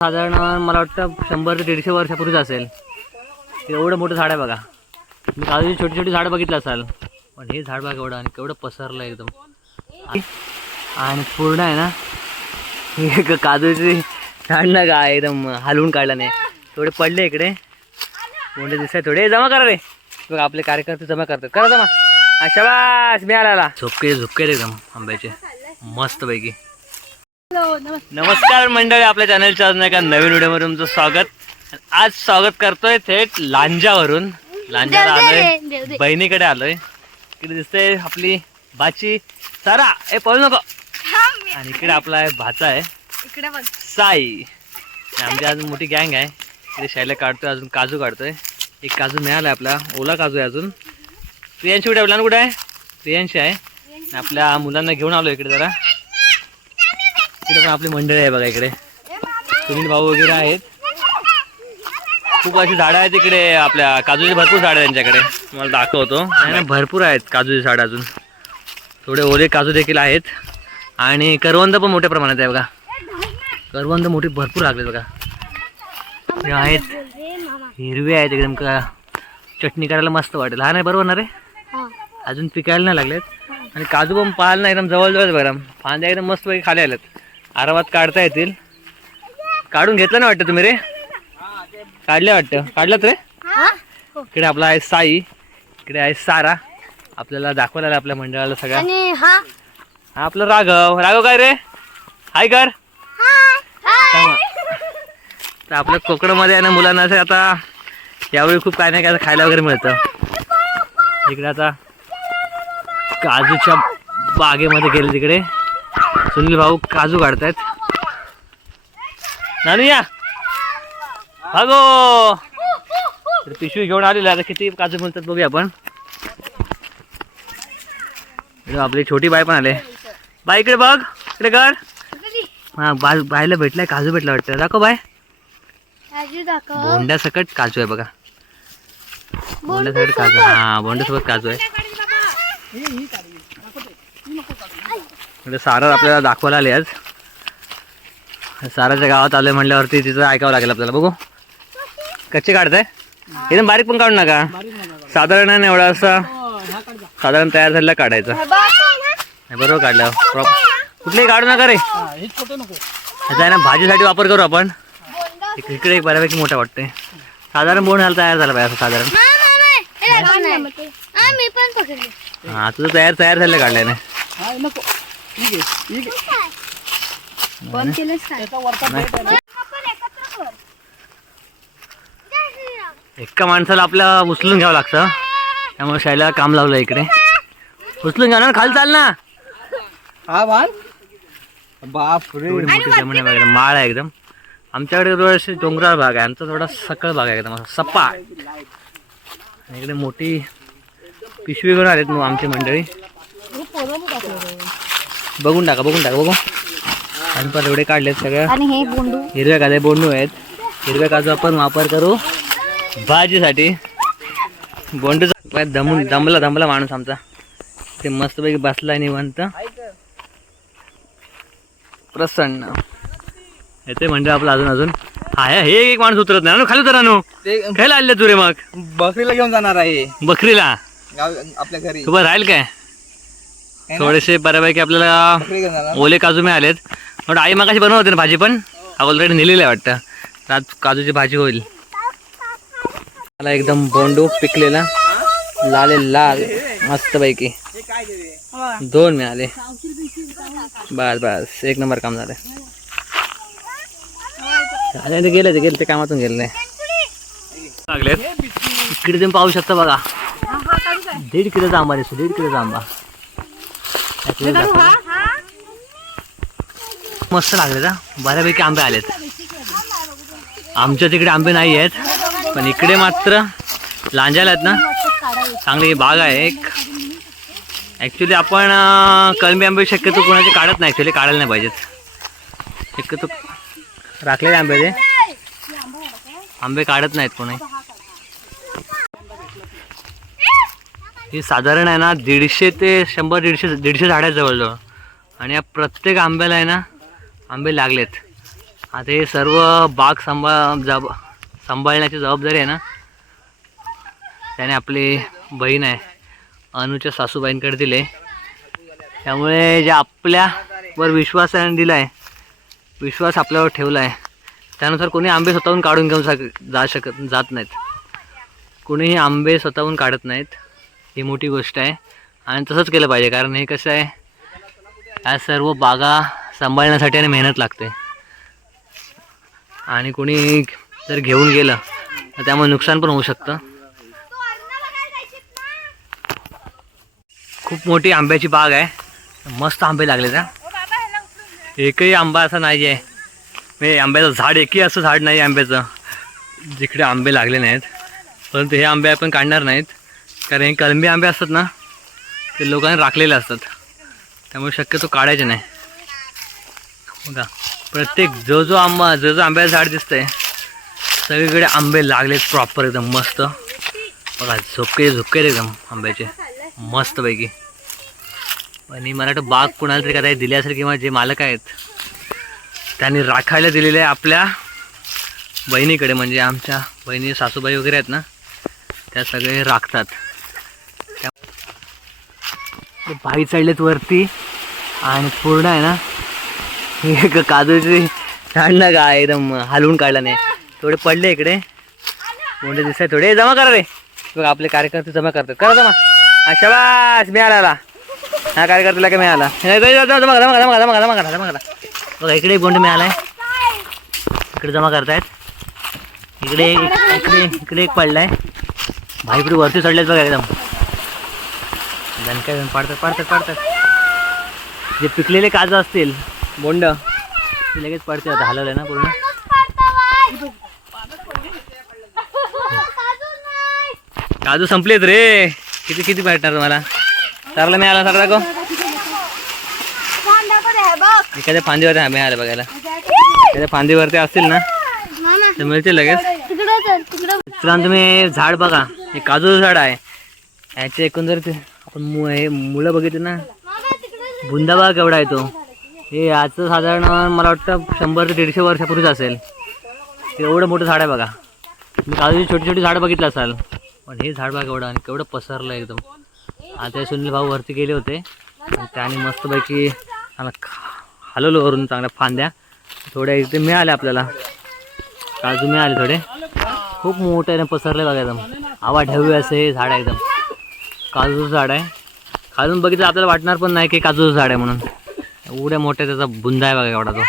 साधारण मला वाटतं शंभर ते दीडशे वर्षापूर्वीच असेल. एवढं मोठं झाड आहे बघा. मी काजूची छोटी छोटी झाडं बघितलं असाल. पण हे झाड बघा एवढं आणि केवढं पसरलं एकदम. आणि पूर्ण आहे ना हे काजूची झाड ना का एकदम हलवून काढलं नाही. थोडे पडले इकडे. मोठे दिसत थोडे. जमा करा रे. बघा आपले कार्यकर्ते जमा करतात. करा जमा. हा, मिळाला झोपके झोपके एकदम आंब्याचे. मस्त पैकी नमस्कार. मंडळी आपल्या चॅनलच्या अजून एका नवीन व्हिडिओमध्ये तुमचं स्वागत. आज स्वागत करतोय थेट लांजावरून. लांजाला आलोय. बहिणीकडे आलोय. इकडे दिसते आपली बाची. सारा ए पळू नको. आणि इकडे आपला भाचा आहे. साई. आमची अजून मोठी गँग आहे. इकडे शायला काढतोय अजून काजू काढतोय. एक काजू मिळाला आपला. ओला काजू आहे अजून. प्रियांशी कुठे आहे? कुठे आहे? प्रियांशी आहे. आपल्या मुलांना घेऊन आलो इकडे जरा. इकडे पण आपली मंडळी आहे बघा इकडे. सुनील भाऊ वगैरे आहेत. खूप अशी झाडं आहेत इकडे आपल्या काजूची भरपूर झाडं आहे त्यांच्याकडे. तुम्हाला दाखवतो. नाही भरपूर आहेत काजूची झाडं अजून. थोडे ओले काजू देखील आहेत. आणि करवंद पण मोठ्या प्रमाणात आहे बघा. करवंद मोठी भरपूर लागले बघा. हे आहेत. हिरवे आहेत एकदम का चटणी करायला मस्त वाटेल. लहान आहे बरोबर ना रे? अजून पिकायला नाही लागलेत. आणि काजू पण पाहायला एकदम जवळजवळ बरं फांद्या एकदम मस्त पैकी खाली आल्यात. आरामात काढता येतील. काढून घेतलं ना वाटतं तुम्ही रे? काढल्या वाटतं. काढलात रे? इकडे आपला आहे साई. इकडे आहे सारा. आपल्याला दाखवायला आपल्या मंडळाला सगळ्या हा? आपलं राघव. राघव काय रे? हाय कर. तर आपल्या कोकणामध्ये आहे ना मुलांना असं आता यावेळी खूप काय नाही काय खायला वगैरे मिळतं. इकडे आता काजूच्या बागेमध्ये गेले तिकडे. सुनील भाऊ काजू काढतायत. नानू या. भागो. तर पिशवी घेऊन आलेली आहे. आता किती काजू मिळतात बघूया आपण. इकडे आपली छोटी बाय पण आले. बाय इकडे बघ इकडे कर. हा बा बायला भेटलाय काजू भेटला वाटतं. दाखव बाय काजू दाखव. बोंड्या सकट काजू आहे बघा. बोंड्या सकट काजू. हा बोंड्यासोबत काजू आहे. म्हणजे सारा आपल्याला दाखवायला आले आज. साराच्या गावात आलोय म्हटल्यावरती तिचं ऐकावं लागेल आपल्याला. बघू. कच्चे काढताय एकदम बारीक पण काढू नका. साधारण आहे ना एवढा असा साधारण तयार झालेला काढायचा. बरोबर काढलं. प्रॉप कुठलेही काढू नका रे. आहे ना भाजीसाठी वापर करू आपण. इक- इकडे एक बऱ्यापैकी मोठा वाटतंय. साधारण बोंड झाला तयार झाला पाहिजे असं साधारण. मी पण पकडले. हा तुझं तयार तयार झालं काढल्याने बंद केलंच काय? एका माणसाला आपल्या उचलून घ्यावं लागतं. त्यामुळे शायला काम लावलं इकडे. उचलून घ्या ना खाली चाल ना. हा बाल बाप रे वगैरे माळ आहे एकदम. आमच्याकडे थोडीशी डोंगराळ भाग आहे. आमचा थोडा सकळ भाग आहे एकदम असा सप्पा आणि इकडे मोठी पिशवी घेऊन आलेत मग आमची मंडळी. बघून टाका बघून टाका बघू. आणि पण एवढे काढलेत सगळ्या आणि हे बोंडू. हिरव्या काजू बोंडू आहेत. हिरव्या काजू आपण वापर करू भाजीसाठी. बोंडू दमून दमला दमला माणूस आमचा. ते मस्तपैकी बसला निवांत. प्रसन्न. येते म्हणजे आपलं अजून अजून. हा हे हे एक माणूस उतरत नाही. खाली उतर अनु. ते खायला आले तुरे मग. बकरीला घेऊन जाणार आहे. बकरीला? गाव आपल्या घरी. सोबत राहील काय? थोडेसे बऱ्यापैकी आपल्याला ओले काजू मिळालेत. पण आई मागाशी बनवत होती ना भाजी पण? ऑलरेडी नेलेली आहे वाटतं. आज काजूची भाजी होईल. मला एकदम बोंडू पिकलेला. लाल लाल. मस्तपैकी. हे काय ते दोन मिळाले. बस बस. एक नंबर काम झालं झाले ते गेले ते गेले ते कामातून गेले. लागलेत. इकडे तुम्ही पाहू शकता बघा. दीड किलोचा आंबा दिसतो दीड किलोचा आंबा. मस्त लागले का बऱ्यापैकी आंबे आलेत. आमच्या तिकडे आंबे नाही आहेत पण इकडे मात्र लांजाला आहेत ना. चांगली बाग आहे एक. ॲक्च्युली आपण कलमी आंबे शक्यतो कोणाचे काढत नाही ॲक्च्युली काढायला नाही पाहिजेत. शक्यतो राखलेले आंबे ते. आंबे काढत नाहीत कोणी. ही साधारण आहे ना दीडशे ते शंभर दीडशे दीडशे झाड आहेत जवळजवळ. आणि या प्रत्येक आंब्याला आहे ना आंबे लागलेत. आता हे सर्व बाग सांभाळ जब सांभाळण्याची जबाबदारी आहे ना त्याने आपली बहीण आहे अनुच्या सासूबाईंकडे दिले त्यामुळे जे आपल्यावर विश्वास दिला आहे विश्वास आपल्यावर ठेवला आहे त्यानुसार कोणी आंबे स्वतःहून काढून घेऊन सक जा शकत जात नाहीत. कोणीही आंबे स्वतःहून काढत नाहीत. ही मोठी गोष्ट आहे. आणि तसंच केलं पाहिजे कारण हे कसं आहे या सर्व बागा सांभाळण्यासाठी आणि मेहनत लागते. आणि कोणी जर घेऊन गेलं तर त्यामुळे नुकसान पण होऊ शकतं. खूप मोठी आंब्याची बाग आहे. मस्त आंबे लागले त्या. एकही आंबा असा नाही आहे. म्हणजे आंब्याचं झाड एकही असं झाड नाही आंब्याचं जिकडे आंबे लागले नाहीत. परंतु हे आंबे आपण काढणार नाहीत. कारण हे कळंबी आंबे असतात ना ते लोकांनी राखलेले असतात. त्यामुळे शक्यतो काढायचे नाही. हो बघा प्रत्येक जो जो आंबा जो जो आंब्याचं झाड दिसतंय सगळीकडे आंबे लागलेत प्रॉपर एकदम मस्त. बघा झोपके झोपके एकदम आंब्याचे. मस्तपैकी. आणि मला वाटतं बाग कुणाला तरी कदाचित दिली असेल किंवा जे मालक आहेत त्यांनी राखायला दिलेले आहे आपल्या बहिणीकडे म्हणजे आमच्या बहिणी सासूबाई वगैरे आहेत ना त्या सगळे राखतात. ते भाई चढलेत वरती. आणि पूर्ण आहे ना हे काजूचे काजूची झाड ना का एकदम हलवून काढला नाही. थोडे पडले इकडे. मोठे दिसत थोडे. जमा करा रे. बघ आपले कार्यकर्ते जमा करतात. करा जमा. हा शबास मिळाला आला. हा कार्यकर्त्याला काय मिळाला? हे जमा करा, जमा करा, जमा करा, जमा करा, जमा करा, जमा करा. बघा इकडे एक गोंड आहे. इकडे जमा करतायत. इकडे एक- इकडे इकडे एक पडलाय. भाई इकडे वरती चढलेत बघा एकदम. दणक्या घेऊन पाडतात पाडतात पाडतात. जे पिकलेले काजू असतील बोंड ते लगेच पडते आता हलवलं ना पूर्ण? काजू संपलेत रे. किती किती भेटणार तुम्हाला? सरला मिळाला सर दाखव एखाद्या फांदीवरती मिळाले बघायला. एखाद्या फांदीवरती असतील ना तर मिळतील लगेच. मित्रांनो तुम्ही झाड बघा. हे काजूचं झाड आहे. याचे एकंदरीत आपण मु हे मुलं बघितले ना? बुंदाबा केवढा आहे तो. हे आजचं साधारण मला वाटतं शंभर ते दीडशे वर्षापूर्वीच असेल. एवढं मोठं झाड आहे बघा. मी काजूची छोटी छोटी झाडं बघितलं असाल. पण हे झाड बघा एवढं आणि केवढं पसरलं एकदम. आता सुनील भाऊ वरती गेले होते. आणि त्याने मस्तपैकी आम्हाला खा- हलवलं वरून चांगल्या फांद्या. थोड्या इथे मिळाल्या आपल्याला. काजू मिळाले थोडे. खूप मोठं आहे पसरले बघा एकदम. आवा ढेवी असे हे झाड आहे एकदम. काजूचं झाड आहे. खालून बघितलं आपल्याला वाटणार पण नाही की काजूचं झाड आहे म्हणून. एवढ्या मोठ्या त्याचा बुंदा आहे बघा एवढा तो.